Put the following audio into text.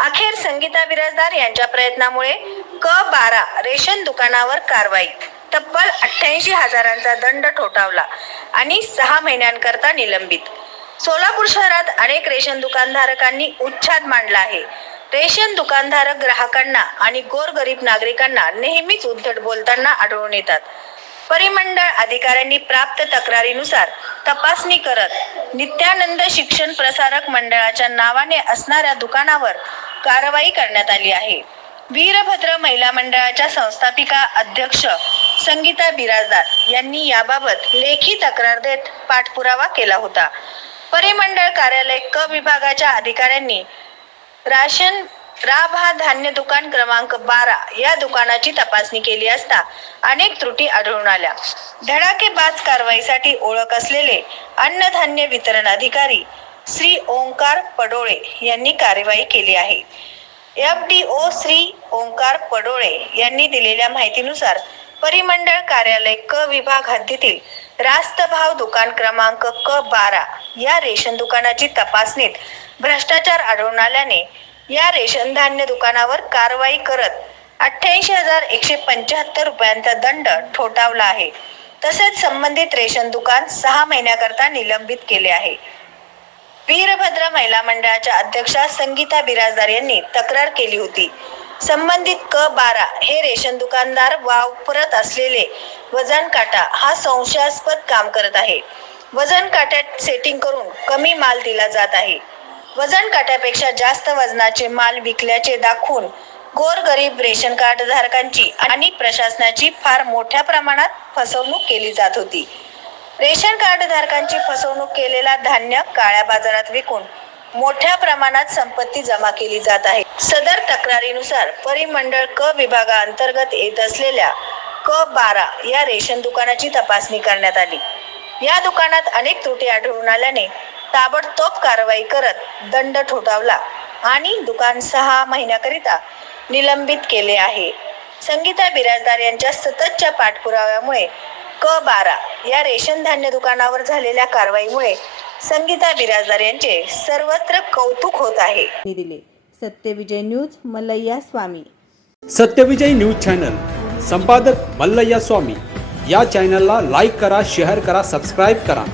अखेर संगीता बिराजदार यांच्या प्रयत्नामुळे क बारा रेशन दुकानावर कारवाई. तब्बल अठ्ठ्याऐंशी हजारांचा दंड ठोठावला आणि सहा महिन्यांकरता निलंबित. सोलापूर शहरात अनेक रेशन दुकानधारकांनी उच्छाद मांडला आहे. रेशन दुकानधारक ग्राहकांना आणि गोरगरीब नागरिकांना नेहमीच उद्धट बोलताना आढळून येतात. परिमंडळ अधिकाऱ्यांनी प्राप्त तक्रारीनुसार तपासणी करत नित्यानंद शिक्षण प्रसारक मंडळाच्या नावाने असणाऱ्या दुकानावर कारवाई करण्यात आली आहे. वीरभद्र महिला मंडळाच्या संस्थापिका अध्यक्ष संगीता बिराजदार यांनी याबाबत लेखी तक्रार देत पाठपुरावा केला होता. परिमंडळ कार्यालय क विभागाच्या अधिकाऱ्यांनी राशन राभा धान्य दुकान क्रमांक बारा या दुकानाची तपासणी केली असता अनेक त्रुटी आढळून आल्या. धडाकेबाज कारवाईसाठी ओळख असलेले अन्नधान्य वितरण अधिकारी श्री ओंकार पडोळे यांनी कार्यवाही केली आहे. F D O Shri Omkar Padole यांनी दिलेल्या माहितीनुसार परिमंडळ कार्यालय क विभाग हद्दीतील रास्त भाव दुकान क्रमांक क बारा या रेशन दुकानाची तपासणीत भ्रष्टाचार आढळून आल्याने या रेशन धान्य दुकानावर कारवाई करत अठ्ठ्याऐंशी हजार एकशे पंच्याहत्तर रुपयांचा दंड ठोठावला आहे. तसेच संबंधित रेशन दुकान सहा महिन्याकरता निलंबित केले आहे. वीरभद्र महिला मंडळाच्या अध्यक्षा संगीता बिराजदार यांनी तक्रार केली होती. संबंधित क बारा हे रेशन दुकानदार वापरत असलेले वजन काटा हा संशयास्पद काम करत आहे. वजन काट्यात सेटिंग करून कमी माल दिला जात आहे. वजन काट्यापेक्षा जास्त वजनाचे माल विकल्याचे दाखवून गोरगरीब रेशन कार्ड धारकांची आणि प्रशासनाची फार मोठ्या प्रमाणात फसवणूक केली जात होती. रेशन कार्ड धारकांची फसवणूक केलेला धान्य काळ्या बाजारात विकून मोठ्या प्रमाणात संपत्ती जमा केली जात आहे. सदर तक्रारीनुसार परिमंडळ क विभागाअंतर्गत येत असलेल्या क बारा या रेशन दुकानाची तपासणी करण्यात आली. या दुकानात अनेक त्रुटी आढळून आल्याने ताबडतोब कारवाई करत दंड ठोठावला आणि दुकान सहा महिन्याकरिता निलंबित केले आहे. संगीता बिराजदार यांच्या सततच्या पाठपुराव्यामुळे क बारा या रेशन धान्य दुकानावर झालेल्या कारवाईमुळे संगीता बिराजदार यांचे सर्वत्र कौतुक होत आहे. दिले. Satyavijay news Mallayya Swami. Satyavijay news channel. संपादक मल्लय्या स्वामी. या चॅनलला लाईक करा शेअर करा सबस्क्राईब करा.